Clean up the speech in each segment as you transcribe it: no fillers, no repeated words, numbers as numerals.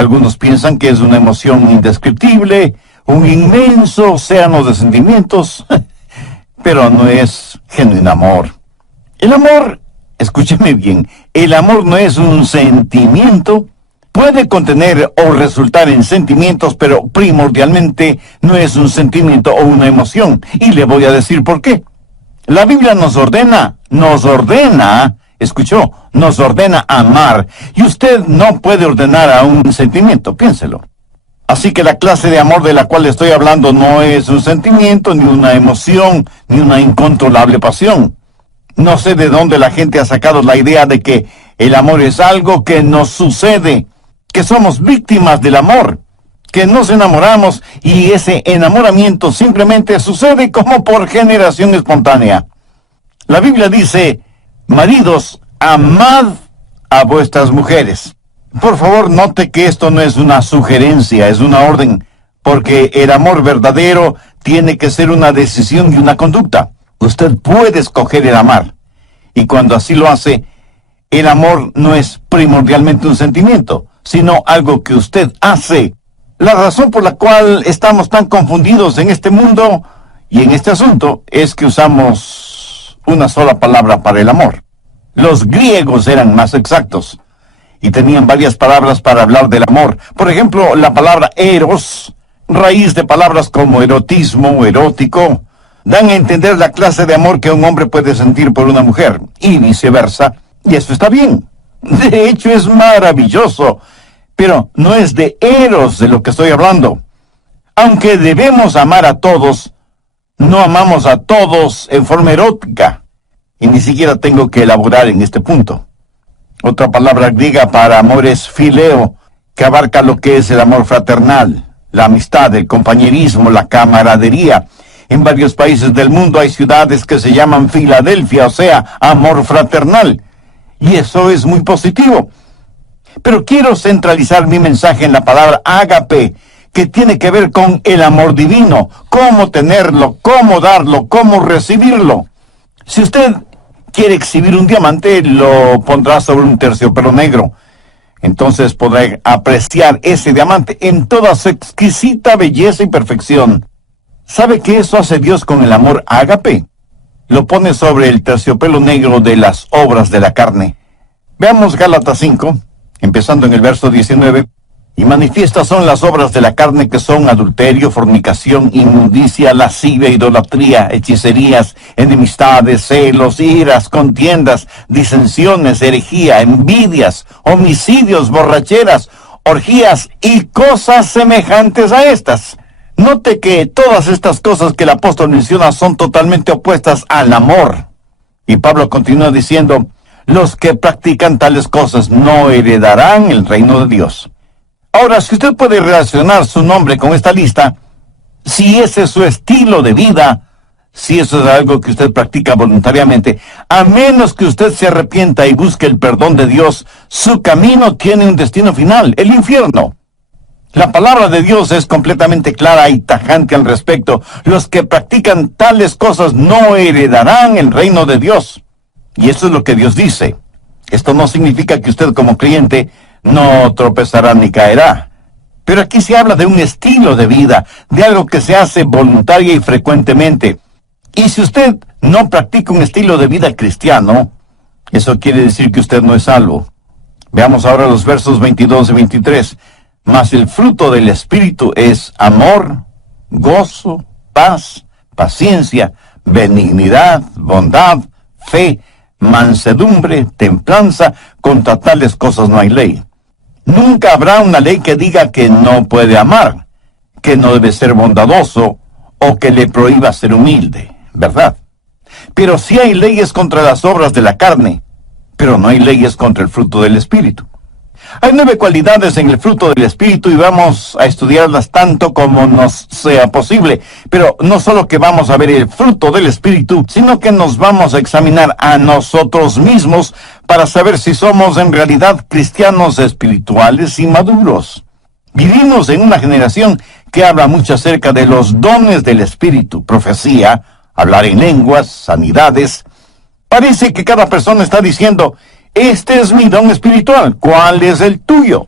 Algunos piensan que es una emoción indescriptible, un inmenso océano de sentimientos, pero no es genuino amor. El amor, escúcheme bien, el amor no es un sentimiento. Puede contener o resultar en sentimientos, pero primordialmente no es un sentimiento o una emoción. Y le voy a decir por qué. La Biblia nos ordena, escuchó, nos ordena amar. Y usted no puede ordenar a un sentimiento, piénselo. Así que la clase de amor de la cual estoy hablando no es un sentimiento, ni una emoción, ni una incontrolable pasión. No sé de dónde la gente ha sacado la idea de que el amor es algo que nos sucede, que somos víctimas del amor, que nos enamoramos y ese enamoramiento simplemente sucede como por generación espontánea. La Biblia dice, maridos, amad a vuestras mujeres. Por favor, note que esto no es una sugerencia, es una orden, porque el amor verdadero tiene que ser una decisión y una conducta. Usted puede escoger el amar, y cuando así lo hace, el amor no es primordialmente un sentimiento, sino algo que usted hace. La razón por la cual estamos tan confundidos en este mundo y en este asunto es que usamos una sola palabra para el amor. Los griegos eran más exactos y tenían varias palabras para hablar del amor. Por ejemplo, la palabra eros, raíz de palabras como erotismo, erótico, dan a entender la clase de amor que un hombre puede sentir por una mujer y viceversa, y eso está bien. De hecho, es maravilloso. Pero no es de eros de lo que estoy hablando. Aunque debemos amar a todos, no amamos a todos en forma erótica. Y ni siquiera tengo que elaborar en este punto. Otra palabra griega para amor es fileo, que abarca lo que es el amor fraternal, la amistad, el compañerismo, la camaradería. En varios países del mundo hay ciudades que se llaman Filadelfia, o sea, amor fraternal. Y eso es muy positivo. Pero quiero centralizar mi mensaje en la palabra ágape, que tiene que ver con el amor divino, cómo tenerlo, cómo darlo, cómo recibirlo. Si usted quiere exhibir un diamante, lo pondrá sobre un terciopelo negro. Entonces podrá apreciar ese diamante en toda su exquisita belleza y perfección. ¿Sabe qué eso hace Dios con el amor ágape? Lo pone sobre el terciopelo negro de las obras de la carne. Veamos Gálatas 5. Empezando en el verso 19, y manifiestas son las obras de la carne, que son adulterio, fornicación, inmundicia, lascivia, idolatría, hechicerías, enemistades, celos, iras, contiendas, disensiones, herejía, envidias, homicidios, borracheras, orgías y cosas semejantes a estas. Note que todas estas cosas que el apóstol menciona son totalmente opuestas al amor. Y Pablo continúa diciendo, los que practican tales cosas no heredarán el reino de Dios. Ahora, si usted puede relacionar su nombre con esta lista, si ese es su estilo de vida, si eso es algo que usted practica voluntariamente, a menos que usted se arrepienta y busque el perdón de Dios, su camino tiene un destino final, el infierno. La palabra de Dios es completamente clara y tajante al respecto. Los que practican tales cosas no heredarán el reino de Dios. Y eso es lo que Dios dice. Esto no significa que usted como creyente no tropezará ni caerá. Pero aquí se habla de un estilo de vida, de algo que se hace voluntaria y frecuentemente. Y si usted no practica un estilo de vida cristiano, eso quiere decir que usted no es salvo. Veamos ahora los versos 22 y 23. Mas el fruto del Espíritu es amor, gozo, paz, paciencia, benignidad, bondad, fe, mansedumbre, templanza. Contra tales cosas no hay ley. Nunca habrá una ley que diga que no puede amar, que no debe ser bondadoso o que le prohíba ser humilde, ¿verdad? Pero sí hay leyes contra las obras de la carne, pero no hay leyes contra el fruto del Espíritu. Hay 9 cualidades en el fruto del Espíritu y vamos a estudiarlas tanto como nos sea posible. Pero no solo que vamos a ver el fruto del Espíritu, sino que nos vamos a examinar a nosotros mismos para saber si somos en realidad cristianos espirituales y maduros. Vivimos en una generación que habla mucho acerca de los dones del Espíritu, profecía, hablar en lenguas, sanidades. Parece que cada persona está diciendo, este es mi don espiritual, ¿cuál es el tuyo?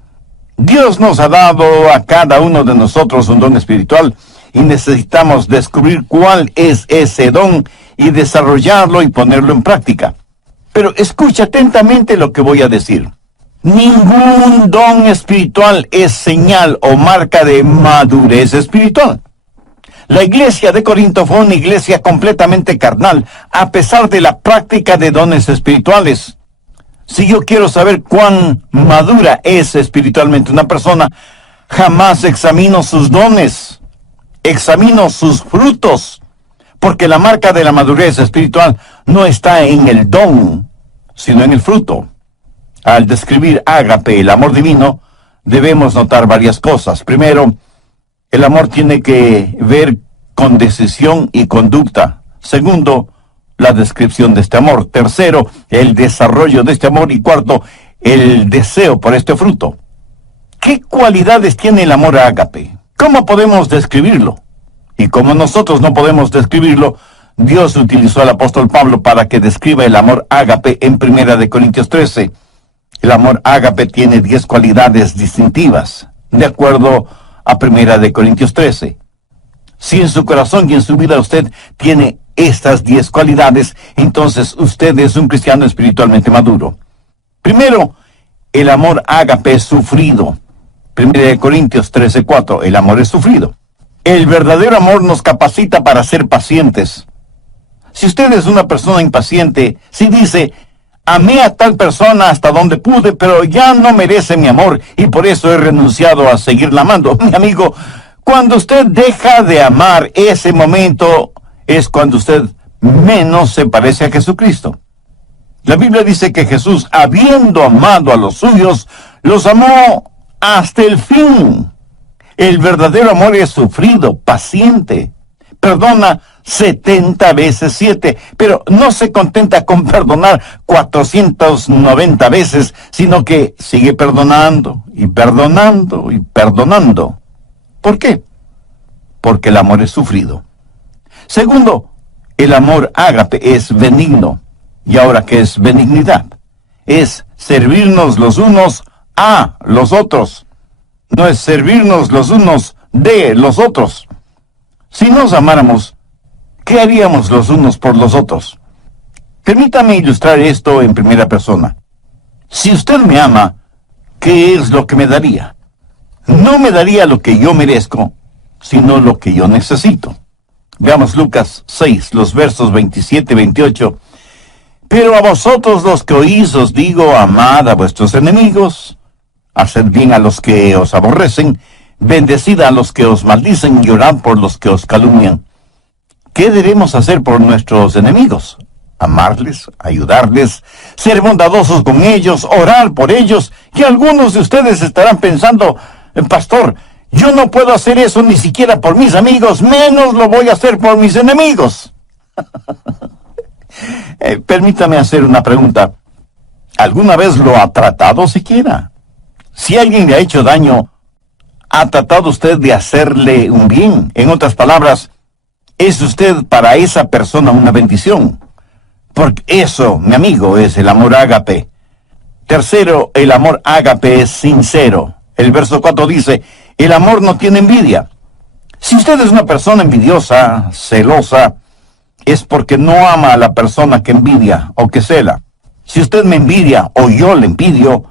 Dios nos ha dado a cada uno de nosotros un don espiritual y necesitamos descubrir cuál es ese don y desarrollarlo y ponerlo en práctica. Pero escucha atentamente lo que voy a decir. Ningún don espiritual es señal o marca de madurez espiritual. La iglesia de Corinto fue una iglesia completamente carnal, a pesar de la práctica de dones espirituales. Si yo quiero saber cuán madura es espiritualmente una persona, jamás examino sus dones, examino sus frutos, porque la marca de la madurez espiritual no está en el don, sino en el fruto. Al describir ágape, el amor divino, debemos notar varias cosas. Primero, el amor tiene que ver con decisión y conducta. Segundo, la descripción de este amor. Tercero, el desarrollo de este amor. Y cuarto, el deseo por este fruto. ¿Qué cualidades tiene el amor ágape? ¿Cómo podemos describirlo? Y como nosotros no podemos describirlo, Dios utilizó al apóstol Pablo para que describa el amor ágape en 1 Corintios 13. El amor ágape tiene 10 cualidades distintivas, de acuerdo a 1 Corintios 13. Si en su corazón y en su vida usted tiene estas 10 cualidades, entonces usted es un cristiano espiritualmente maduro. Primero, el amor ágape es sufrido. 1 Corintios 13:4, el amor es sufrido. El verdadero amor nos capacita para ser pacientes. Si usted es una persona impaciente, si dice, amé a tal persona hasta donde pude, pero ya no merece mi amor y por eso he renunciado a seguirla amando. Mi amigo, cuando usted deja de amar, ese momento es cuando usted menos se parece a Jesucristo. La Biblia dice que Jesús, habiendo amado a los suyos, los amó hasta el fin. El verdadero amor es sufrido, paciente. Perdona 70 veces 7, pero no se contenta con perdonar 490 veces, sino que sigue perdonando y perdonando y perdonando. ¿Por qué? Porque el amor es sufrido. Segundo, el amor ágape es benigno. ¿Y ahora qué es benignidad? Es servirnos los unos a los otros. No es servirnos los unos de los otros. Si nos amáramos, ¿qué haríamos los unos por los otros? Permítame ilustrar esto en primera persona. Si usted me ama, ¿qué es lo que me daría? No me daría lo que yo merezco, sino lo que yo necesito. Veamos Lucas 6, los versos 27 y 28. Pero a vosotros los que oís os digo, amad a vuestros enemigos, haced bien a los que os aborrecen, bendecid a los que os maldicen y orad por los que os calumnian. ¿Qué debemos hacer por nuestros enemigos? Amarles, ayudarles, ser bondadosos con ellos, orar por ellos. Y algunos de ustedes estarán pensando, pastor, yo no puedo hacer eso ni siquiera por mis amigos, menos lo voy a hacer por mis enemigos. Permítame hacer una pregunta. ¿Alguna vez lo ha tratado siquiera? Si alguien le ha hecho daño, ¿ha tratado usted de hacerle un bien? En otras palabras, ¿es usted para esa persona una bendición? Porque eso, mi amigo, es el amor ágape. Tercero, el amor ágape es sincero. El verso 4 dice, el amor no tiene envidia. Si usted es una persona envidiosa, celosa, es porque no ama a la persona que envidia o que cela. Si usted me envidia o yo le envidio,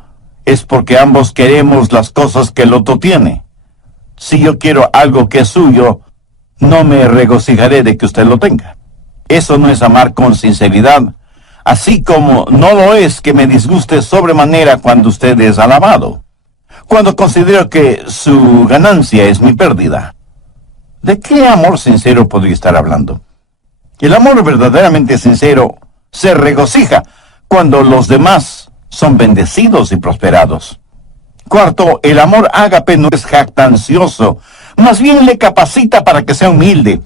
es porque ambos queremos las cosas que el otro tiene. Si yo quiero algo que es suyo, no me regocijaré de que usted lo tenga. Eso no es amar con sinceridad, así como no lo es que me disguste sobremanera cuando usted es alabado, cuando considero que su ganancia es mi pérdida. ¿De qué amor sincero podría estar hablando? El amor verdaderamente sincero se regocija cuando los demás son bendecidos y prosperados. Cuarto, el amor ágape no es jactancioso, más bien le capacita para que sea humilde,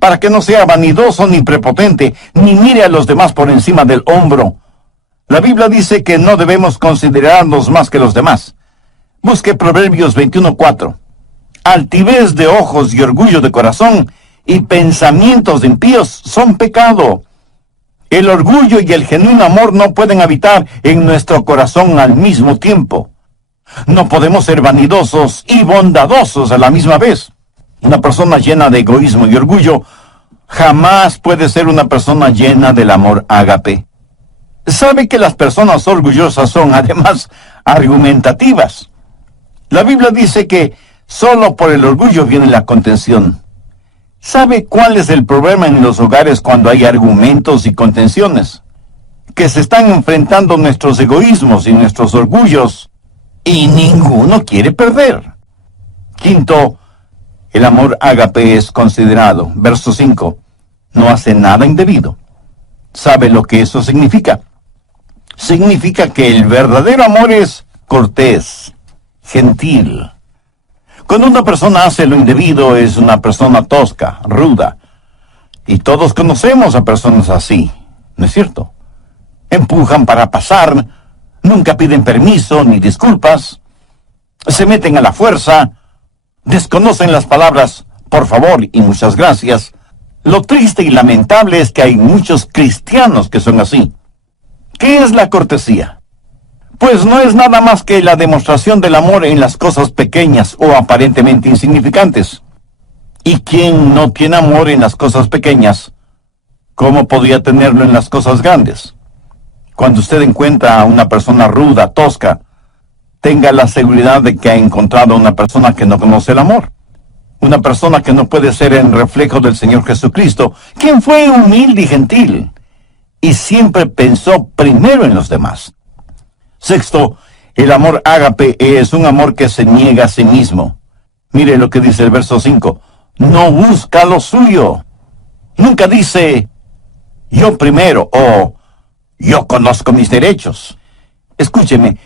para que no sea vanidoso ni prepotente, ni mire a los demás por encima del hombro. La Biblia dice que no debemos considerarnos más que los demás. Busque Proverbios 21:4. Altivez de ojos y orgullo de corazón y pensamientos de impíos son pecado. El orgullo y el genuino amor no pueden habitar en nuestro corazón al mismo tiempo. No podemos ser vanidosos y bondadosos a la misma vez. Una persona llena de egoísmo y orgullo jamás puede ser una persona llena del amor ágape. Sabe que las personas orgullosas son, además, argumentativas. La Biblia dice que solo por el orgullo viene la contención. ¿Sabe cuál es el problema en los hogares cuando hay argumentos y contenciones? Que se están enfrentando nuestros egoísmos y nuestros orgullos, y ninguno quiere perder. Quinto, el amor ágape es considerado. Verso 5. No hace nada indebido. ¿Sabe lo que eso significa? Significa que el verdadero amor es cortés, gentil. Cuando una persona hace lo indebido, es una persona tosca, ruda. Y todos conocemos a personas así, ¿no es cierto? Empujan para pasar, nunca piden permiso ni disculpas, se meten a la fuerza, desconocen las palabras por favor y muchas gracias. Lo triste y lamentable es que hay muchos cristianos que son así. ¿Qué es la cortesía? Pues no es nada más que la demostración del amor en las cosas pequeñas o aparentemente insignificantes. ¿Y quién no tiene amor en las cosas pequeñas? ¿Cómo podría tenerlo en las cosas grandes? Cuando usted encuentra a una persona ruda, tosca, tenga la seguridad de que ha encontrado a una persona que no conoce el amor. Una persona que no puede ser el reflejo del Señor Jesucristo, quien fue humilde y gentil, y siempre pensó primero en los demás. Sexto, el amor ágape es un amor que se niega a sí mismo. Mire lo que dice el verso 5. No busca lo suyo. Nunca dice, yo primero, o yo conozco mis derechos. Escúcheme,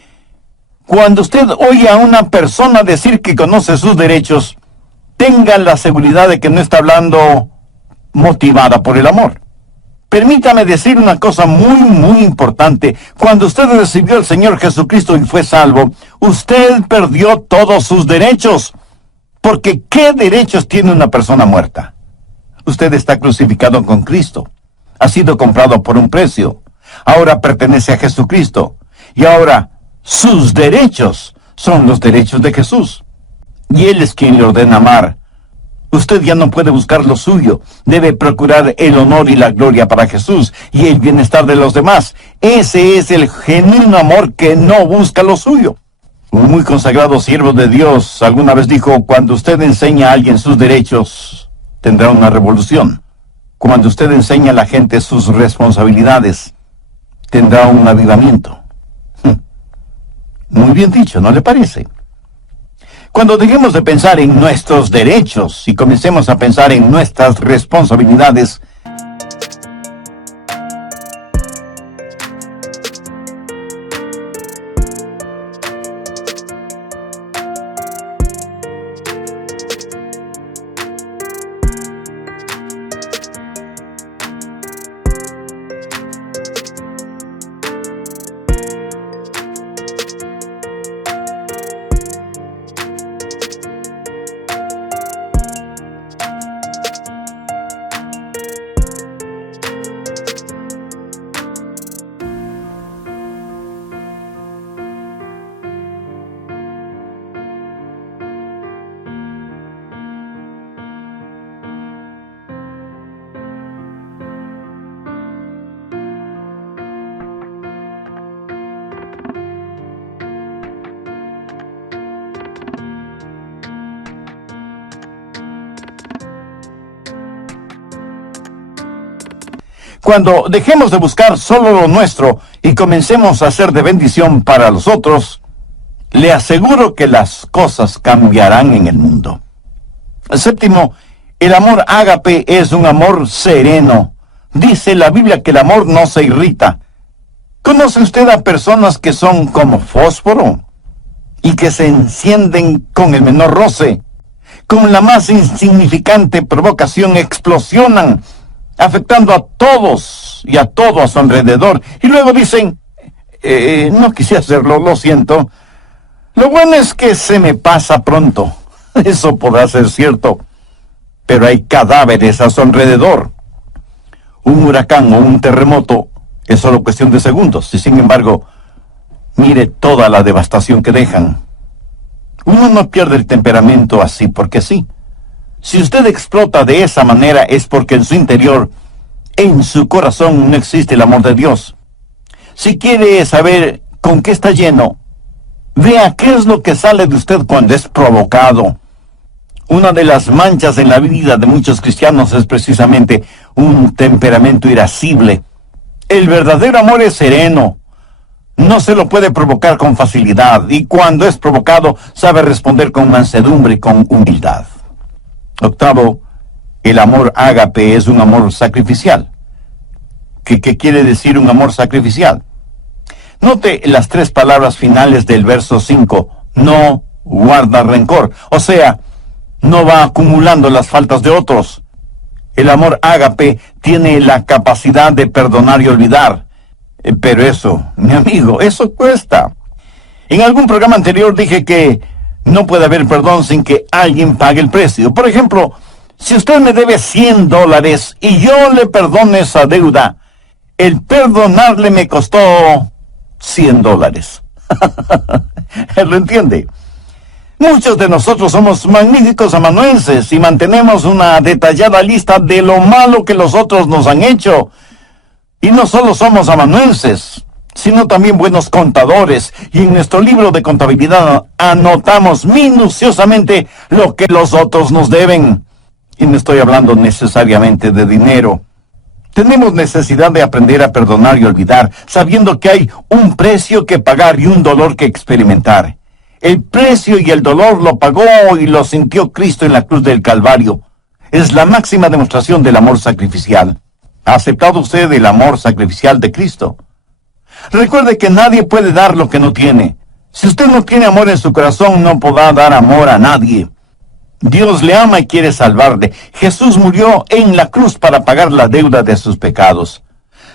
cuando usted oye a una persona decir que conoce sus derechos, tenga la seguridad de que no está hablando motivada por el amor. Permítame decir una cosa muy importante. Cuando usted recibió al Señor Jesucristo y fue salvo, usted perdió todos sus derechos. Porque ¿qué derechos tiene una persona muerta? Usted está crucificado con Cristo. Ha sido comprado por un precio. Ahora pertenece a Jesucristo. Y ahora sus derechos son los derechos de Jesús. Y Él es quien le ordena amar. Usted ya no puede buscar lo suyo. Debe procurar el honor y la gloria para Jesús y el bienestar de los demás. Ese es el genuino amor que no busca lo suyo. Un muy consagrado siervo de Dios alguna vez dijo, cuando usted enseña a alguien sus derechos, tendrá una revolución. Cuando usted enseña a la gente sus responsabilidades, tendrá un avivamiento. Muy bien dicho, ¿no le parece? Cuando dejemos de pensar en nuestros derechos y comencemos a pensar en nuestras responsabilidades, cuando dejemos de buscar solo lo nuestro y comencemos a ser de bendición para los otros, le aseguro que las cosas cambiarán en el mundo. Séptimo, el amor ágape es un amor sereno. Dice la Biblia que el amor no se irrita. ¿Conoce usted a personas que son como fósforo y que se encienden con el menor roce? Con la más insignificante provocación explosionan, afectando a todos y a todo a su alrededor. Y luego dicen, no quise hacerlo, lo siento. Lo bueno es que se me pasa pronto. Eso podrá ser cierto, pero hay cadáveres a su alrededor. Un huracán o un terremoto es solo cuestión de segundos. Y sin embargo, mire toda la devastación que dejan. Uno no pierde el temperamento así porque sí. Si usted explota de esa manera es porque en su interior, en su corazón, no existe el amor de Dios. Si quiere saber con qué está lleno, vea qué es lo que sale de usted cuando es provocado. Una de las manchas en la vida de muchos cristianos es precisamente un temperamento irascible. El verdadero amor es sereno. No se lo puede provocar con facilidad, y cuando es provocado, sabe responder con mansedumbre y con humildad. Octavo, el amor ágape es un amor sacrificial. ¿Qué quiere decir un amor sacrificial? Note las 3 palabras finales del verso 5. No guarda rencor. O sea, no va acumulando las faltas de otros. El amor ágape tiene la capacidad de perdonar y olvidar. Pero eso, mi amigo, eso cuesta. En algún programa anterior dije que no puede haber perdón sin que alguien pague el precio. Por ejemplo, si usted me debe $100 y yo le perdono esa deuda, el perdonarle me costó $100. ¿Lo entiende? Muchos de nosotros somos magníficos amanuenses y mantenemos una detallada lista de lo malo que los otros nos han hecho. Y no solo somos amanuenses, sino también buenos contadores. Y en nuestro libro de contabilidad anotamos minuciosamente lo que los otros nos deben. Y no estoy hablando necesariamente de dinero. Tenemos necesidad de aprender a perdonar y olvidar, sabiendo que hay un precio que pagar y un dolor que experimentar. El precio y el dolor lo pagó y lo sintió Cristo en la cruz del Calvario. Es la máxima demostración del amor sacrificial. ¿Ha aceptado usted el amor sacrificial de Cristo? Recuerde que nadie puede dar lo que no tiene. Si usted no tiene amor en su corazón, no podrá dar amor a nadie. Dios le ama y quiere salvarle. Jesús murió en la cruz para pagar la deuda de sus pecados.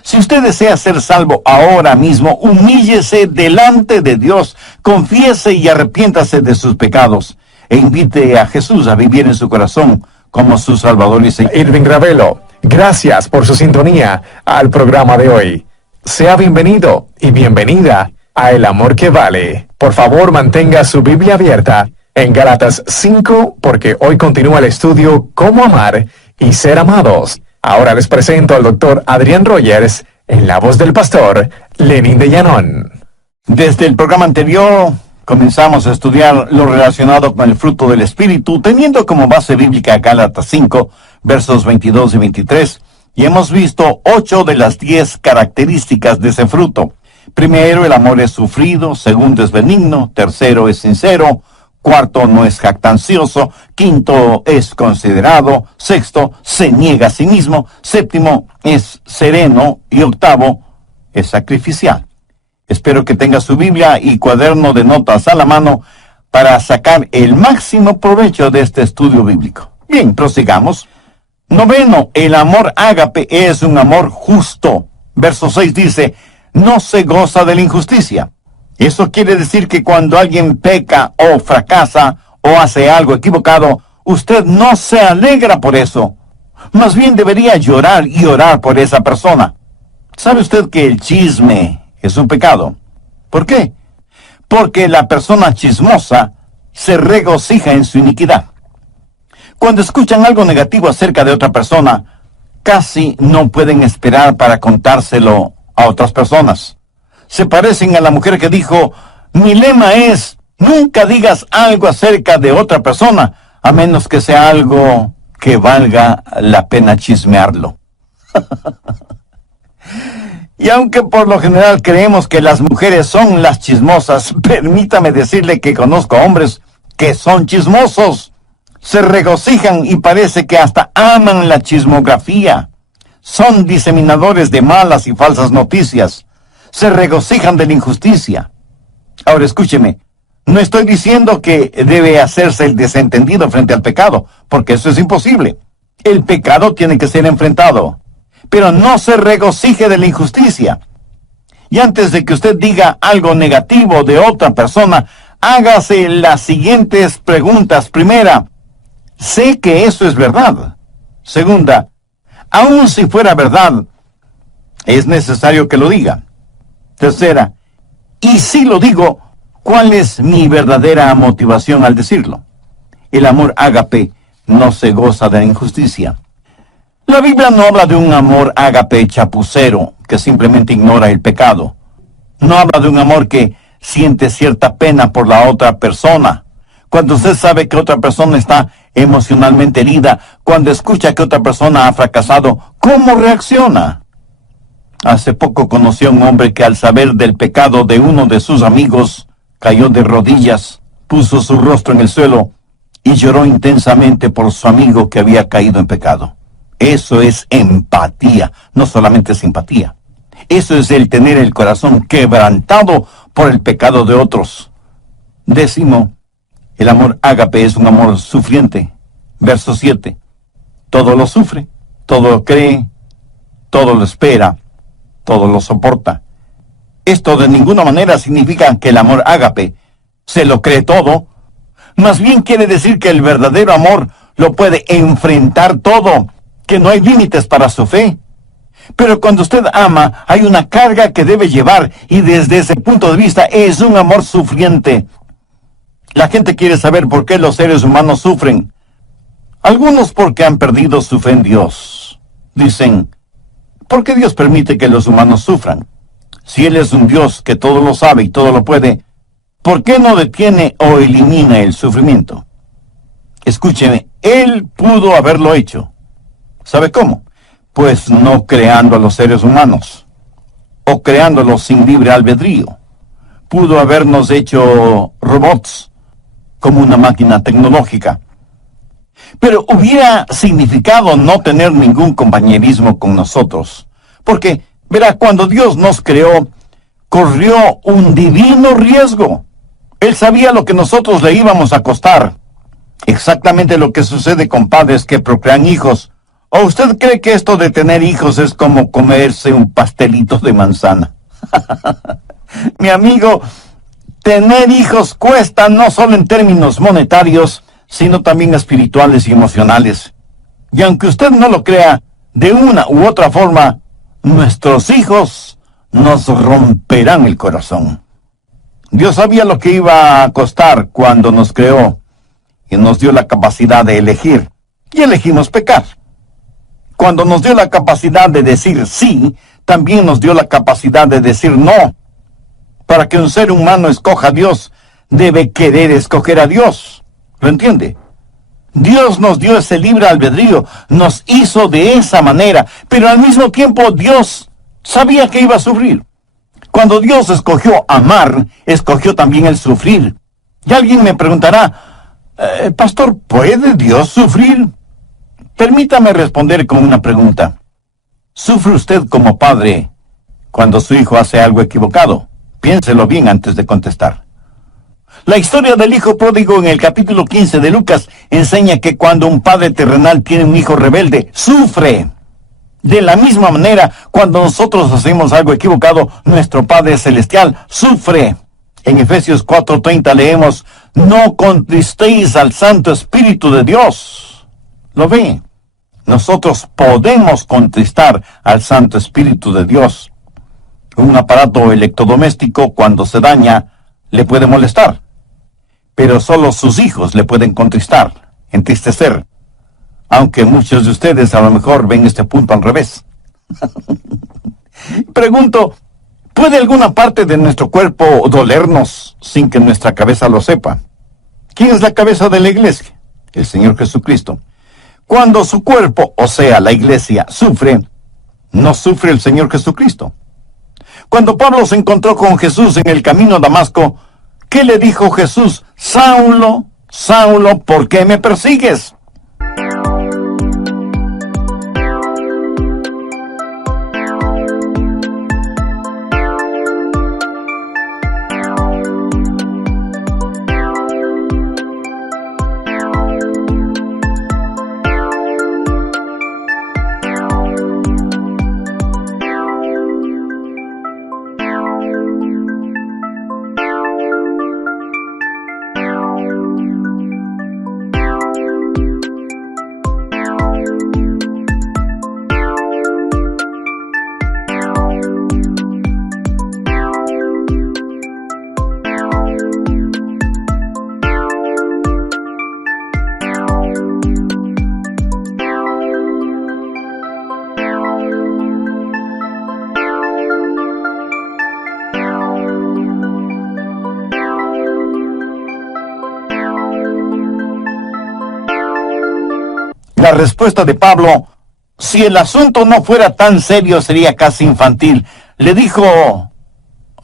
Si usted desea ser salvo ahora mismo, humíllese delante de Dios, confiese y arrepiéntase de sus pecados, e invite a Jesús a vivir en su corazón como su Salvador y Señor. Irving Ravelo, gracias por su sintonía al programa de hoy. Sea bienvenido y bienvenida a El Amor que Vale. Por favor, mantenga su Biblia abierta en Gálatas 5, porque hoy continúa el estudio Cómo amar y ser amados. Ahora les presento al doctor Adrián Rogers en la voz del pastor Lenin de Llanón. Desde el programa anterior comenzamos a estudiar lo relacionado con el fruto del Espíritu, teniendo como base bíblica Gálatas 5, versos 22 y 23, y hemos visto 8 de las 10 características de ese fruto. Primero, el amor es sufrido. Segundo, es benigno. Tercero, es sincero. Cuarto, no es jactancioso. Quinto, es considerado. Sexto, se niega a sí mismo. Séptimo, es sereno. Y octavo, es sacrificial. Espero que tenga su Biblia y cuaderno de notas a la mano para sacar el máximo provecho de este estudio bíblico. Bien, prosigamos. Noveno, el amor ágape es un amor justo. Verso 6 dice, no se goza de la injusticia. Eso quiere decir que cuando alguien peca o fracasa o hace algo equivocado, usted no se alegra por eso. Más bien debería llorar y orar por esa persona. ¿Sabe usted que el chisme es un pecado? ¿Por qué? Porque la persona chismosa se regocija en su iniquidad. Cuando escuchan algo negativo acerca de otra persona, casi no pueden esperar para contárselo a otras personas. Se parecen a la mujer que dijo, mi lema es, nunca digas algo acerca de otra persona, a menos que sea algo que valga la pena chismearlo. Y aunque por lo general creemos que las mujeres son las chismosas, permítame decirle que conozco hombres que son chismosos. Se regocijan y parece que hasta aman la chismografía. Son diseminadores de malas y falsas noticias. Se regocijan de la injusticia. Ahora escúcheme, no estoy diciendo que debe hacerse el desentendido frente al pecado, porque eso es imposible. El pecado tiene que ser enfrentado, pero no se regocije de la injusticia. Y antes de que usted diga algo negativo de otra persona, hágase las siguientes preguntas. Primera, ¿sé que eso es verdad? Segunda, aun si fuera verdad, ¿es necesario que lo diga? Tercera, y si lo digo, ¿Cuál es mi verdadera motivación al decirlo? El amor ágape no se goza de la injusticia. La Biblia no habla de un amor ágape chapucero que simplemente ignora el pecado. No habla de un amor que siente cierta pena por la otra persona. Cuando usted sabe que otra persona está emocionalmente herida, cuando escucha que otra persona ha fracasado, ¿cómo reacciona? Hace poco conocí a un hombre que al saber del pecado de uno de sus amigos, cayó de rodillas, puso su rostro en el suelo y lloró intensamente por su amigo que había caído en pecado. Eso es empatía, no solamente simpatía. Eso es el tener el corazón quebrantado por el pecado de otros. 10, el amor ágape es un amor sufriente. Verso 7. Todo lo sufre, todo lo cree, todo lo espera, todo lo soporta. Esto de ninguna manera significa que el amor ágape se lo cree todo. Más bien quiere decir que el verdadero amor lo puede enfrentar todo, que no hay límites para su fe. Pero cuando usted ama, hay una carga que debe llevar, y desde ese punto de vista es un amor sufriente. La gente quiere saber por qué los seres humanos sufren. Algunos porque han perdido su fe en Dios. Dicen, ¿por qué Dios permite que los humanos sufran? Si Él es un Dios que todo lo sabe y todo lo puede, ¿por qué no detiene o elimina el sufrimiento? Escúcheme, Él pudo haberlo hecho. ¿Sabe cómo? Pues no creando a los seres humanos, o creándolos sin libre albedrío. Pudo habernos hecho robots, como una máquina tecnológica. Pero hubiera significado no tener ningún compañerismo con nosotros. Porque, verá, cuando Dios nos creó, corrió un divino riesgo. Él sabía lo que nosotros le íbamos a costar. Exactamente lo que sucede con padres que procrean hijos. ¿O usted cree que esto de tener hijos es como comerse un pastelito de manzana? Mi amigo, tener hijos cuesta no solo en términos monetarios, sino también espirituales y emocionales. Y aunque usted no lo crea, de una u otra forma, nuestros hijos nos romperán el corazón. Dios sabía lo que iba a costar cuando nos creó y nos dio la capacidad de elegir. Y elegimos pecar. Cuando nos dio la capacidad de decir sí, también nos dio la capacidad de decir no. Para que un ser humano escoja a Dios, debe querer escoger a Dios. ¿Lo entiende? Dios nos dio ese libre albedrío, nos hizo de esa manera, pero al mismo tiempo Dios sabía que iba a sufrir. Cuando Dios escogió amar, escogió también el sufrir. Y alguien me preguntará, Pastor, ¿puede Dios sufrir? Permítame responder con una pregunta. ¿Sufre usted como padre cuando su hijo hace algo equivocado? Piénselo bien antes de contestar. La historia del hijo pródigo en el capítulo 15 de Lucas enseña que cuando un padre terrenal tiene un hijo rebelde, sufre. De la misma manera, cuando nosotros hacemos algo equivocado, nuestro Padre Celestial sufre. En Efesios 4:30 leemos, no contristéis al Santo Espíritu de Dios. ¿Lo ve? Nosotros podemos contristar al Santo Espíritu de Dios. Un aparato electrodoméstico, cuando se daña, le puede molestar. Pero solo sus hijos le pueden contristar, entristecer. Aunque muchos de ustedes a lo mejor ven este punto al revés. Pregunto, ¿puede alguna parte de nuestro cuerpo dolernos sin que nuestra cabeza lo sepa? ¿Quién es la cabeza de la iglesia? El Señor Jesucristo. Cuando su cuerpo, o sea, la iglesia, sufre, ¿no sufre el Señor Jesucristo? Cuando Pablo se encontró con Jesús en el camino a Damasco, ¿qué le dijo Jesús? Saulo, Saulo, ¿por qué me persigues? La respuesta de Pablo, si el asunto no fuera tan serio, sería casi infantil. Le dijo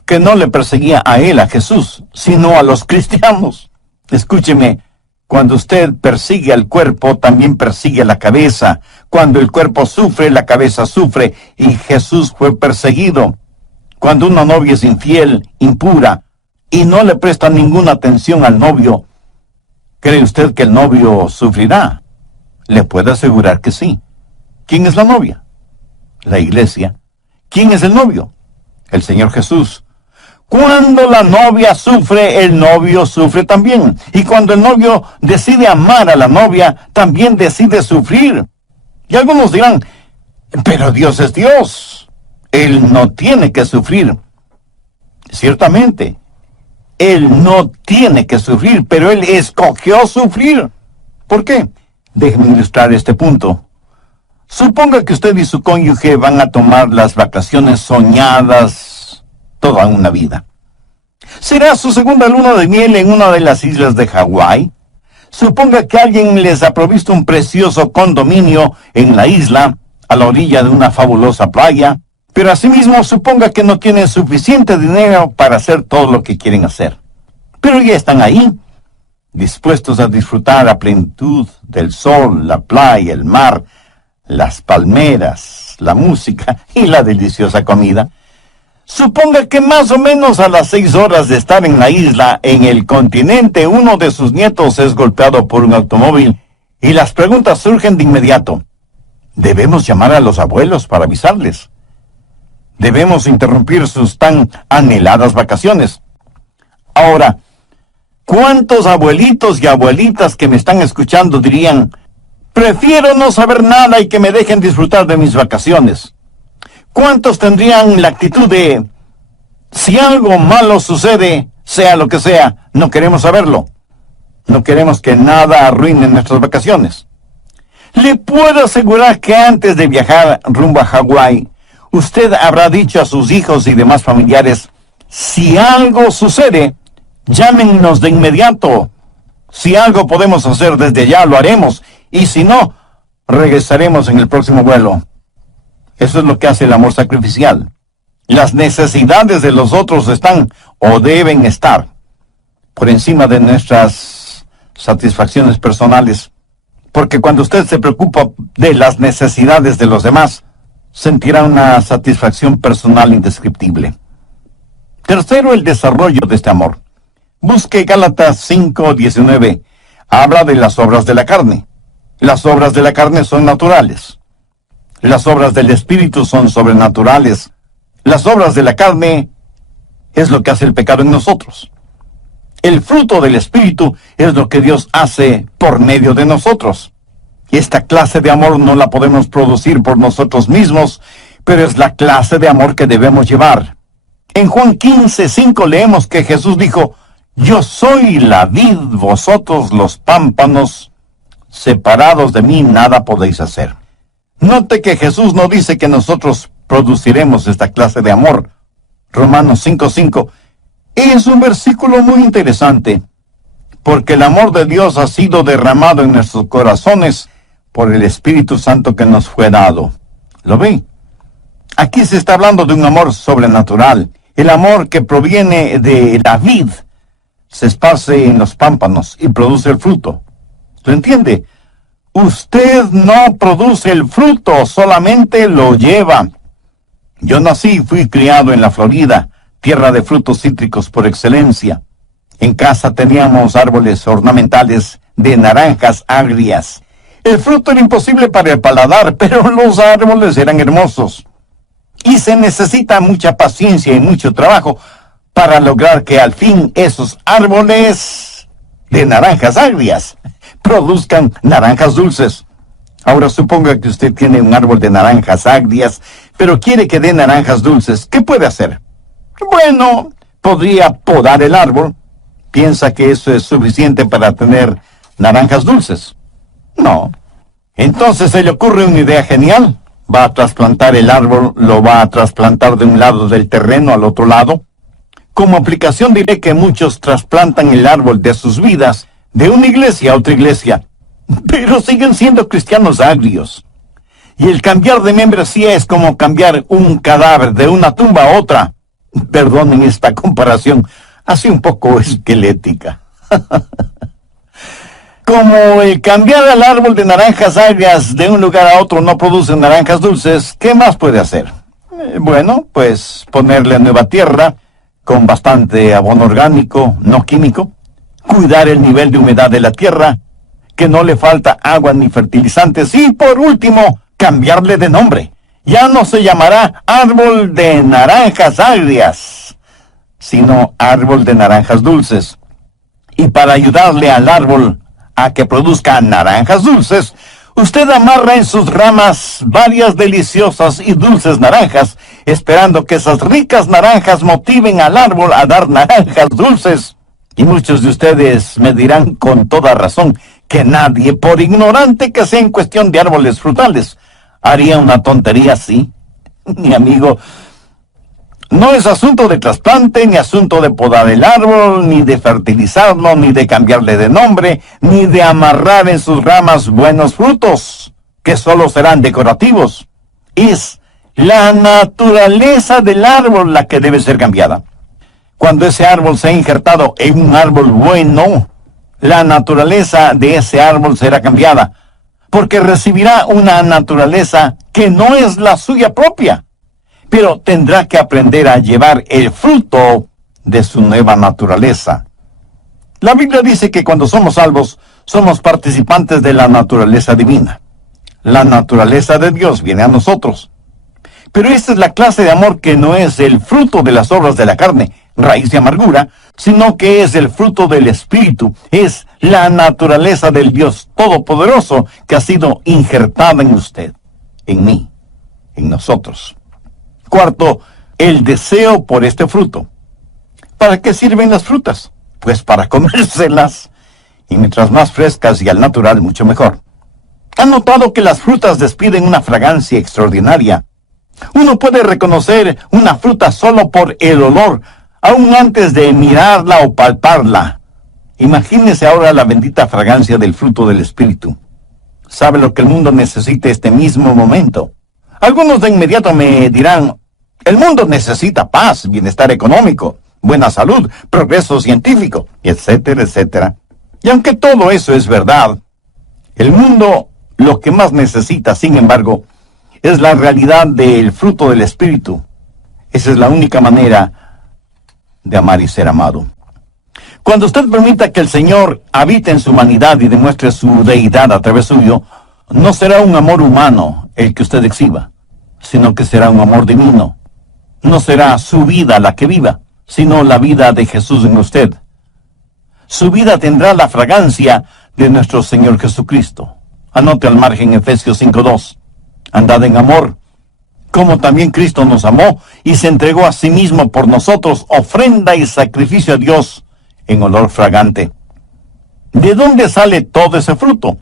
que no le perseguía a él, a Jesús, sino a los cristianos. Escúcheme, cuando usted persigue al cuerpo, también persigue a la cabeza. Cuando el cuerpo sufre, la cabeza sufre, y Jesús fue perseguido. Cuando una novia es infiel, impura, y no le presta ninguna atención al novio, ¿cree usted que el novio sufrirá? Le puedo asegurar que sí. ¿Quién es la novia? La iglesia. ¿Quién es el novio? El Señor Jesús. Cuando la novia sufre, el novio sufre también. Y cuando el novio decide amar a la novia, también decide sufrir. Y algunos dirán, pero Dios es Dios. Él no tiene que sufrir. Ciertamente, Él no tiene que sufrir, pero Él escogió sufrir. ¿Por qué? Déjenme ilustrar este punto. Suponga que usted y su cónyuge van a tomar las vacaciones soñadas toda una vida. ¿Será su segunda luna de miel en una de las islas de Hawái? Suponga que alguien les ha provisto un precioso condominio en la isla, a la orilla de una fabulosa playa, pero asimismo suponga que no tienen suficiente dinero para hacer todo lo que quieren hacer. Pero ya están ahí, dispuestos a disfrutar a plenitud del sol, la playa, el mar, las palmeras, la música y la deliciosa comida. Suponga que más o menos a las 6 horas de estar en la isla, en el continente, uno de sus nietos es golpeado por un automóvil y las preguntas surgen de inmediato. Debemos llamar a los abuelos para avisarles. Debemos interrumpir sus tan anheladas vacaciones. Ahora, ¿cuántos abuelitos y abuelitas que me están escuchando dirían, prefiero no saber nada y que me dejen disfrutar de mis vacaciones? ¿Cuántos tendrían la actitud de, si algo malo sucede, sea lo que sea, no queremos saberlo? No queremos que nada arruine nuestras vacaciones. Le puedo asegurar que antes de viajar rumbo a Hawái, usted habrá dicho a sus hijos y demás familiares, si algo sucede, llámenos de inmediato. Si algo podemos hacer desde allá, lo haremos. Y si no, regresaremos en el próximo vuelo. Eso es lo que hace el amor sacrificial. Las necesidades de los otros están, o deben estar, por encima de nuestras satisfacciones personales. Porque cuando usted se preocupa de las necesidades de los demás, sentirá una satisfacción personal indescriptible. Tercero, el desarrollo de este amor. Busque Gálatas 5:19. Habla de las obras de la carne. Las obras de la carne son naturales. Las obras del Espíritu son sobrenaturales. Las obras de la carne es lo que hace el pecado en nosotros. El fruto del Espíritu es lo que Dios hace por medio de nosotros. Y esta clase de amor no la podemos producir por nosotros mismos, pero es la clase de amor que debemos llevar. En Juan 15:5 leemos que Jesús dijo, yo soy la vid, vosotros los pámpanos, separados de mí nada podéis hacer. Note que Jesús no dice que nosotros produciremos esta clase de amor. Romanos 5:5 es un versículo muy interesante, porque el amor de Dios ha sido derramado en nuestros corazones por el Espíritu Santo que nos fue dado. ¿Lo ve? Aquí se está hablando de un amor sobrenatural, el amor que proviene de la vid, se esparce en los pámpanos y produce el fruto. ¿Lo entiende? Usted no produce el fruto, solamente lo lleva. Yo nací y fui criado en la Florida, tierra de frutos cítricos por excelencia. En casa teníamos árboles ornamentales de naranjas agrias. El fruto era imposible para el paladar, pero los árboles eran hermosos. Y se necesita mucha paciencia y mucho trabajo para lograr que al fin esos árboles de naranjas agrias produzcan naranjas dulces. Ahora suponga que usted tiene un árbol de naranjas agrias, pero quiere que dé naranjas dulces. ¿Qué puede hacer? Bueno, podría podar el árbol. ¿Piensa que eso es suficiente para tener naranjas dulces? No. Entonces se le ocurre una idea genial. Va a trasplantar el árbol, lo va a trasplantar de un lado del terreno al otro lado. Como aplicación diré que muchos trasplantan el árbol de sus vidas de una iglesia a otra iglesia. pero siguen siendo cristianos agrios. Y el cambiar de membresía es como cambiar un cadáver de una tumba a otra. Perdonen esta comparación, así un poco esquelética. Como el cambiar al árbol de naranjas agrias de un lugar a otro no produce naranjas dulces, ¿qué más puede hacer? Bueno, pues ponerle nueva tierra, con bastante abono orgánico, no químico, cuidar el nivel de humedad de la tierra, que no le falta agua ni fertilizantes, y por último, cambiarle de nombre. Ya no se llamará árbol de naranjas agrias, sino árbol de naranjas dulces. Y para ayudarle al árbol a que produzca naranjas dulces, usted amarra en sus ramas varias deliciosas y dulces naranjas, esperando que esas ricas naranjas motiven al árbol a dar naranjas dulces. Y muchos de ustedes me dirán con toda razón que nadie, por ignorante que sea en cuestión de árboles frutales, haría una tontería así. Mi amigo, no es asunto de trasplante, ni asunto de podar el árbol, ni de fertilizarlo, ni de cambiarle de nombre, ni de amarrar en sus ramas buenos frutos, que solo serán decorativos. Es la naturaleza del árbol la que debe ser cambiada. Cuando ese árbol sea injertado en un árbol bueno, la naturaleza de ese árbol será cambiada, porque recibirá una naturaleza que no es la suya propia, pero tendrá que aprender a llevar el fruto de su nueva naturaleza. La Biblia dice que cuando somos salvos, somos participantes de la naturaleza divina. La naturaleza de Dios viene a nosotros. Pero esta es la clase de amor que no es el fruto de las obras de la carne, raíz de amargura, sino que es el fruto del Espíritu, es la naturaleza del Dios Todopoderoso que ha sido injertada en usted, en mí, en nosotros. Cuarto, el deseo por este fruto. ¿Para qué sirven las frutas? Pues para comérselas, y mientras más frescas y al natural, mucho mejor. ¿Han notado que las frutas despiden una fragancia extraordinaria? Uno puede reconocer una fruta solo por el olor, aún antes de mirarla o palparla. Imagínese ahora la bendita fragancia del fruto del Espíritu. ¿Sabe lo que el mundo necesita este mismo momento? Algunos de inmediato me dirán, el mundo necesita paz, bienestar económico, buena salud, progreso científico, etcétera, etcétera. Y aunque todo eso es verdad, el mundo lo que más necesita, sin embargo, es la realidad del fruto del Espíritu. Esa es la única manera de amar y ser amado. Cuando usted permita que el Señor habite en su humanidad y demuestre su deidad a través suyo, no será un amor humano el que usted exhiba, sino que será un amor divino. No será su vida la que viva, sino la vida de Jesús en usted. Su vida tendrá la fragancia de nuestro Señor Jesucristo. Anote al margen Efesios 5:2. Andad en amor, como también Cristo nos amó y se entregó a sí mismo por nosotros, ofrenda y sacrificio a Dios en olor fragante. ¿De dónde sale todo ese fruto?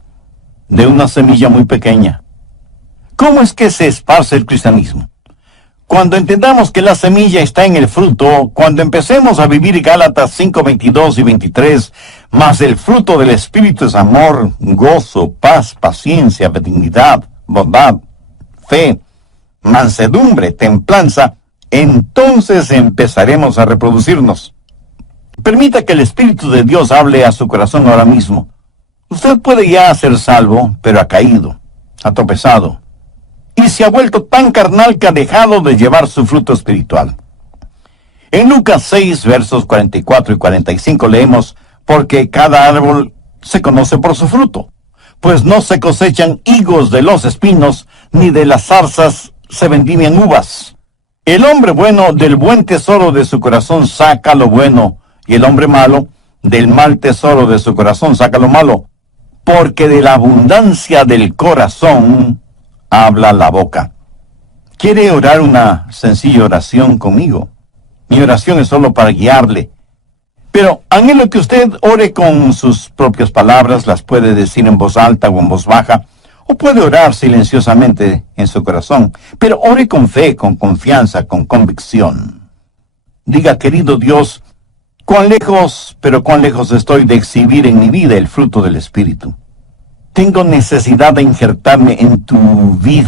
De una semilla muy pequeña. ¿Cómo es que se esparce el cristianismo? Cuando entendamos que la semilla está en el fruto, cuando empecemos a vivir Gálatas 5:22 y 23, más el fruto del Espíritu es amor, gozo, paz, paciencia, benignidad, bondad, fe, mansedumbre, templanza, entonces empezaremos a reproducirnos. Permita que el Espíritu de Dios hable a su corazón ahora mismo. Usted puede ya ser salvo, pero ha caído, ha tropezado, y se ha vuelto tan carnal que ha dejado de llevar su fruto espiritual. En Lucas 6, versos 44 y 45 leemos, porque cada árbol se conoce por su fruto, pues no se cosechan higos de los espinos, ni de las zarzas se vendimian uvas. El hombre bueno del buen tesoro de su corazón saca lo bueno, y el hombre malo del mal tesoro de su corazón saca lo malo, porque de la abundancia del corazón habla la boca. ¿Quiere orar una sencilla oración conmigo? Mi oración es solo para guiarle. Pero anhelo que usted ore con sus propias palabras, las puede decir en voz alta o en voz baja, o puede orar silenciosamente en su corazón, pero ore con fe, con confianza, con convicción. Diga, querido Dios, cuán lejos, pero cuán lejos estoy de exhibir en mi vida el fruto del Espíritu. tengo necesidad de injertarme en tu vid